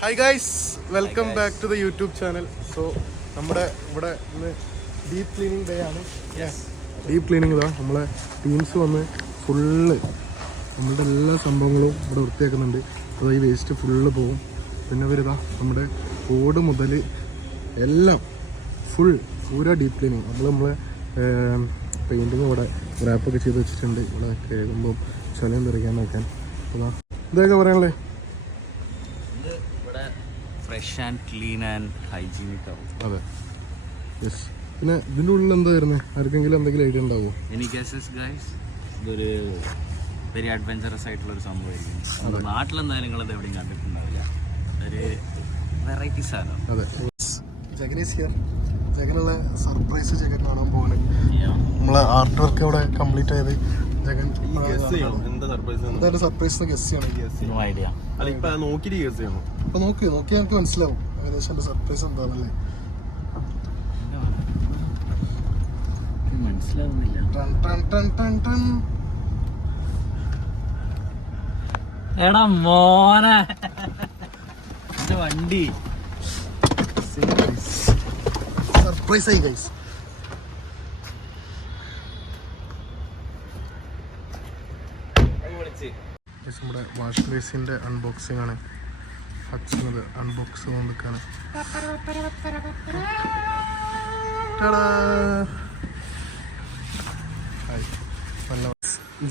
Hi guys, welcome back to the YouTube channel. So നമ്മുടെ ഇവിടെ ഇന്ന് ഡീപ്പ് ക്ലീനിങ് ഡേ ആണ്. ഡീപ്പ് ക്ലീനിങ് ഇതാ നമ്മളെ ടീംസ് വന്ന് ഫുള്ള് നമ്മളുടെ എല്ലാ സംഭവങ്ങളും ഇവിടെ വൃത്തിയാക്കുന്നുണ്ട്. അപ്പോൾ ഈ വേസ്റ്റ് ഫുള്ള് പോകും. പിന്നെ അവരിതാ നമ്മുടെ ഓട് മുതൽ എല്ലാം പൂരാ ഡീപ്പ് ക്ലീനിങ്. നമ്മളെ പെയിൻറ്റിങ് ഇവിടെ റാപ്പൊക്കെ ചെയ്ത് വെച്ചിട്ടുണ്ട്. ഇവിടെ കേൾക്കുമ്പോൾ ചലയം തെറിക്കാൻ നോക്കാൻ. അപ്പോൾ ഇതൊക്കെ പറയാനുള്ളത് fresh and clean and hygienic ആവും. അതെ, യെസ്. പിന്നെ ഇതിൻ്റെ ഉള്ളിൽ എന്താ വരുന്നത്? ആർക്കെങ്കിലും എന്തെങ്കിലും ഐഡിയ ഉണ്ടാവുമോ? എനിക്ക് ഗസ്സസ് ഗൈസ്, ഇതൊരു വെരി അഡ്വഞ്ചറസ് ആയിട്ടുള്ളൊരു സംഭവമായിരിക്കും. നാട്ടിലെന്തായാലും നിങ്ങളത് എവിടെയും കണ്ടിട്ടുണ്ടാവില്ല. ഒരു വെറൈറ്റി സാധനം. അതെ, ജഗനീസ് ഹിയർ. ജഗനുള്ള സർപ്രൈസ് ജഗൻ കാണാൻ പോകുന്നത്. നമ്മളെ ആർട്ട് വർക്ക് ഇവിടെ കംപ്ലീറ്റ് ആയത് ജഗൻ സർപ്രൈസ് ഗസ് ചെയ്യണം. ഐഡിയ അപ്പൊ നോക്കിയാൽ നമുക്ക് മനസ്സിലാവും ഏകദേശം എന്റെ സർപ്രൈസ് എന്താണല്ലേ. മനസ്സിലാവുന്നില്ല. എടാ മോനെ, വണ്ടി സർപ്രൈസ് ആയി ഗൈസ്. നമ്മുടെ വാഷ് ബേസിൻ്റെ അൺബോക്സിംഗ് ആണ്. അച്ഛനത് അൺബോക്സ് കൊണ്ടിരിക്കാണ്.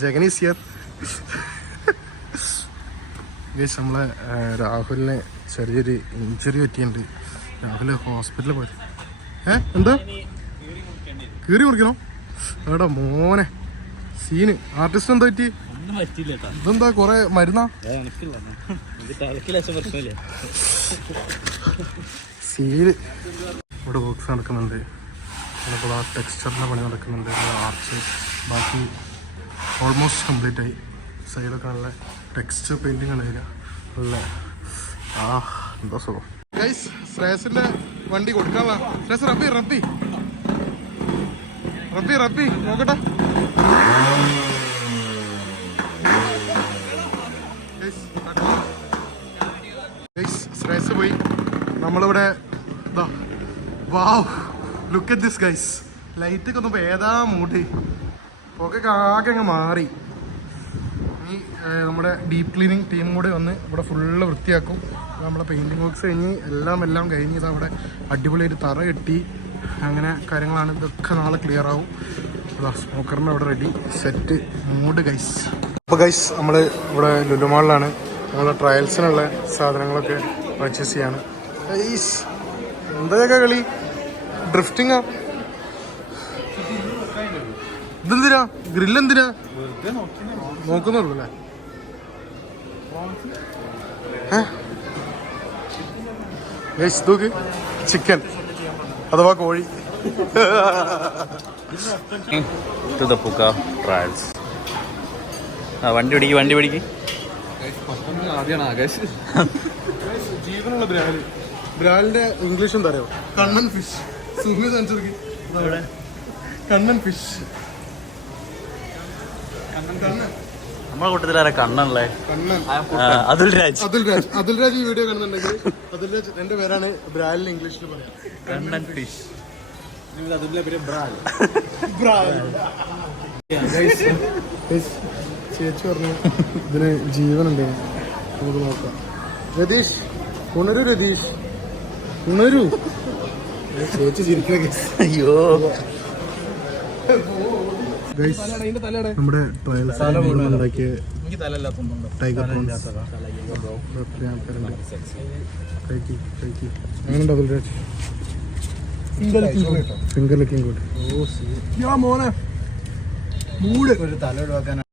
ജഗനീസ് ഹിയർ. ഗൈസ്, നമ്മളെ രാഹുലിന് ചെറിയൊരു ഇഞ്ചുറി പറ്റിയിട്ടുണ്ട്. രാഹുൽ ഹോസ്പിറ്റലിൽ പോയി. എന്താ കീറി മുറിക്കണോ? എടാ മോനെ, സീന്. ആർട്ടിസ്റ്റ് എന്താ പറ്റി? ഇതെന്താ കൊറേ മരുന്നാ? സീല്. ഇവിടെ ബോക്സ് നടക്കുന്നുണ്ട്. അപ്പോൾ ആ ടെക്സ്ചറിൻ്റെ പണി നടക്കുന്നുണ്ട്. ആർച്ച് ബാക്കി ഓൾമോസ്റ്റ് കംപ്ലീറ്റ് ആയി. സൈഡൊക്കെ നല്ല ടെക്സ്ചർ പെയിൻറ്റിങ് ആണ് വരിക. നല്ല എന്താ സുഖം. ഗൈസ്, ശ്രേയസിൻ്റെ വണ്ടി കൊടുക്കാനുള്ള ശ്രേയസ് റബ്ബി നോക്കട്ടെ. ശ്രേയസ് പോയി. നമ്മളിവിടെ വാവ്, ലുക്ക് അറ്റ് ദിസ് ഗൈസ്. ലൈറ്റൊക്കെ ഒന്നും ഏതാ മൂഡ് ഒക്കെ ആകെ അങ്ങ് മാറി. ഇനി നമ്മുടെ ഡീപ്പ് ക്ലീനിങ് ടീം കൂടെ വന്ന് ഇവിടെ ഫുള്ള് വൃത്തിയാക്കും. നമ്മുടെ പെയിൻറ്റിങ് വർക്ക്സ് കഴിഞ്ഞ് എല്ലാം കഴിഞ്ഞ് ഇതാ ഇവിടെ അടിപൊളിയായിട്ട് തറ കെട്ടി അങ്ങനെ കാര്യങ്ങളാണ്. ഇതൊക്കെ നാളെ ക്ലിയർ ആവും. അതാ സ്മോക്കറിന് അവിടെ റെഡി സെറ്റ് മൂഡ് ഗൈസ്. അപ്പോൾ ഗൈസ്, നമ്മൾ ഇവിടെ ലുലുമാളിലാണ്. നമ്മളെ ട്രയൽസിനുള്ള സാധനങ്ങളൊക്കെ പർച്ചേസ് ചെയ്യാണ്. ഗൈസ്, എന്തൊക്കെ കളി? ഡ്രിഫ്റ്റിങ്ങാ? ഇതെന്തിനാ? ഗ്രില്ലെന്തിനാ? നോക്കുന്നുള്ളൂ അല്ലേ? ഗൈസ്, ഇതൊക്കെ ചിക്കൻ അഥവാ കോഴി. വണ്ടി പിടിക്ക്. ജീവനുള്ള ബ്രാലിന്റെ ഇംഗ്ലീഷ് എന്താ അറിയോ? കണ്ണൻ ഫിഷ്. കണ്ണൻ ഫിഷ്. നമ്മളെ കൂട്ടത്തിലാരാ കണ്ണല്ലേ? അതുൽ രാജ് ഈ വീഡിയോ കാണുന്നുണ്ടെങ്കിൽ അതുൽ രാജ് എന്റെ പേരാണ്. ബ്രാലിന് ഇംഗ്ലീഷിൽ പറയാം കണ്ണൻ ഫിഷ്. ചേച്ചി പറഞ്ഞു ഇതിന് ജീവനുണ്ട്, നമുക്ക് നോക്കാം. രതീഷ് ഉണരൂ, രതീഷ് ഉണരൂ. ചേച്ചി ചിരിക്കുന്ന. അയ്യോ, നമ്മുടെ ഉണ്ടാക്കിയ ടൈഗർ പ്രോൺസ്. അങ്ങനെയുണ്ട് Atul Raj. Finger licking good. മോനെ മൂട് ഒരു തല ഒഴിവാക്കാൻ